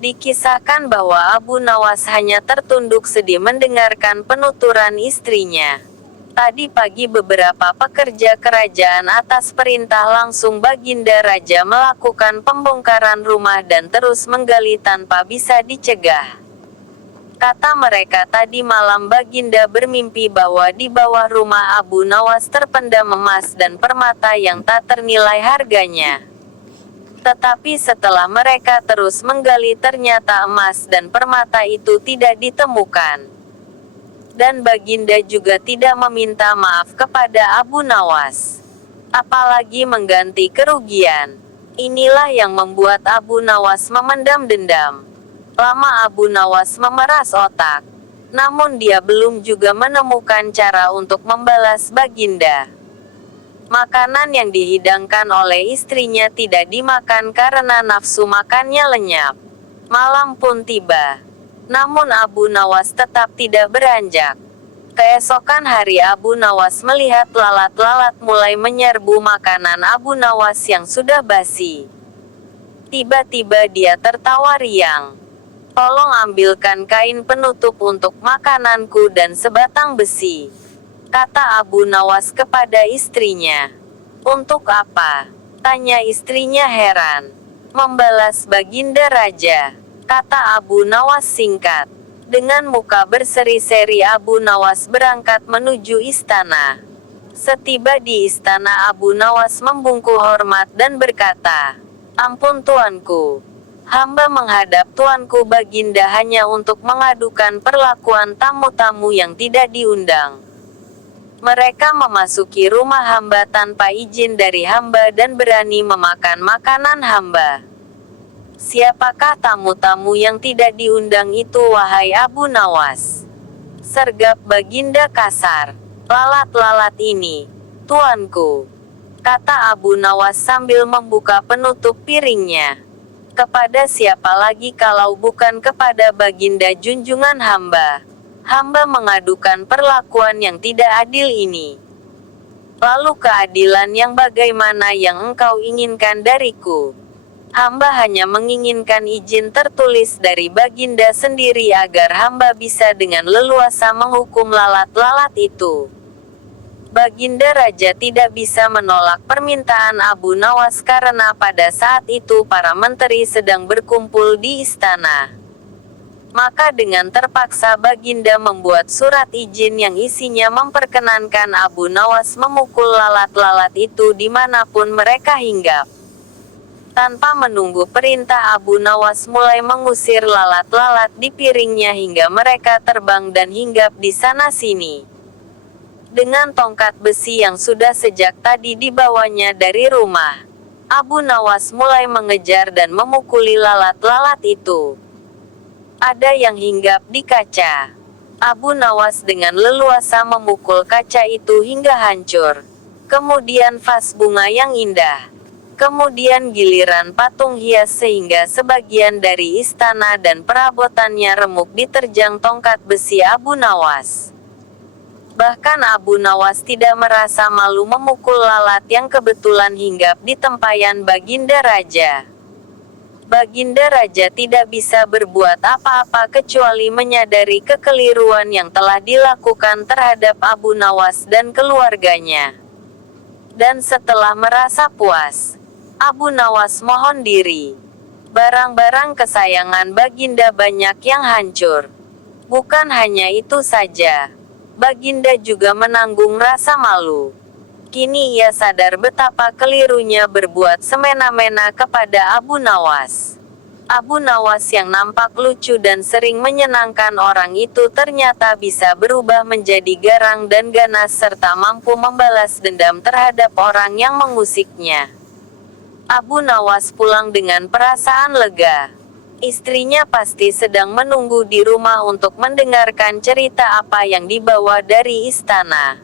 Dikisahkan bahwa Abu Nawas hanya tertunduk sedih mendengarkan penuturan istrinya. Tadi pagi beberapa pekerja kerajaan atas perintah langsung Baginda Raja melakukan pembongkaran rumah dan terus menggali tanpa bisa dicegah. Kata mereka tadi malam Baginda bermimpi bahwa di bawah rumah Abu Nawas terpendam emas dan permata yang tak ternilai harganya. Tetapi setelah mereka terus menggali ternyata emas dan permata itu tidak ditemukan. Dan Baginda juga tidak meminta maaf kepada Abu Nawas. Apalagi mengganti kerugian. Inilah yang membuat Abu Nawas memendam dendam. Lama Abu Nawas memeras otak. Namun dia belum juga menemukan cara untuk membalas Baginda. Makanan yang dihidangkan oleh istrinya tidak dimakan karena nafsu makannya lenyap. Malam pun tiba. Namun Abu Nawas tetap tidak beranjak. Keesokan hari Abu Nawas melihat lalat-lalat mulai menyerbu makanan Abu Nawas yang sudah basi. Tiba-tiba dia tertawa riang. "Tolong ambilkan kain penutup untuk makananku dan sebatang besi," kata Abu Nawas kepada istrinya. "Untuk apa?" tanya istrinya heran. "Membalas Baginda Raja," kata Abu Nawas singkat. Dengan muka berseri-seri Abu Nawas berangkat menuju istana. Setiba di istana Abu Nawas membungkuk hormat dan berkata, "Ampun tuanku. Hamba menghadap tuanku Baginda hanya untuk mengadukan perlakuan tamu-tamu yang tidak diundang. Mereka memasuki rumah hamba tanpa izin dari hamba dan berani memakan makanan hamba. Siapakah tamu-tamu yang tidak diundang itu wahai Abu Nawas?" Sergap Baginda kasar. "Lalat-lalat ini, tuanku," kata Abu Nawas sambil membuka penutup piringnya. "Kepada siapa lagi kalau bukan kepada Baginda junjungan hamba? Hamba mengadukan perlakuan yang tidak adil ini. Lalu keadilan yang bagaimana yang engkau inginkan dariku? Hamba hanya menginginkan izin tertulis dari Baginda sendiri agar hamba bisa dengan leluasa menghukum lalat-lalat itu." Baginda Raja tidak bisa menolak permintaan Abu Nawas karena pada saat itu para menteri sedang berkumpul di istana. Maka dengan terpaksa Baginda membuat surat izin yang isinya memperkenankan Abu Nawas memukul lalat-lalat itu dimanapun mereka hinggap. Tanpa menunggu perintah Abu Nawas mulai mengusir lalat-lalat di piringnya hingga mereka terbang dan hinggap di sana-sini. Dengan tongkat besi yang sudah sejak tadi dibawanya dari rumah, Abu Nawas mulai mengejar dan memukuli lalat-lalat itu. Ada yang hinggap di kaca. Abu Nawas dengan leluasa memukul kaca itu hingga hancur. Kemudian vas bunga yang indah. Kemudian giliran patung hias sehingga sebagian dari istana dan perabotannya remuk diterjang tongkat besi Abu Nawas. Bahkan Abu Nawas tidak merasa malu memukul lalat yang kebetulan hinggap di tempayan Baginda Raja. Baginda Raja tidak bisa berbuat apa-apa kecuali menyadari kekeliruan yang telah dilakukan terhadap Abu Nawas dan keluarganya. Dan setelah merasa puas, Abu Nawas mohon diri. Barang-barang kesayangan Baginda banyak yang hancur. Bukan hanya itu saja, Baginda juga menanggung rasa malu. Kini ia sadar betapa kelirunya berbuat semena-mena kepada Abu Nawas. Abu Nawas yang nampak lucu dan sering menyenangkan orang itu ternyata bisa berubah menjadi garang dan ganas serta mampu membalas dendam terhadap orang yang mengusiknya. Abu Nawas pulang dengan perasaan lega. Istrinya pasti sedang menunggu di rumah untuk mendengarkan cerita apa yang dibawa dari istana.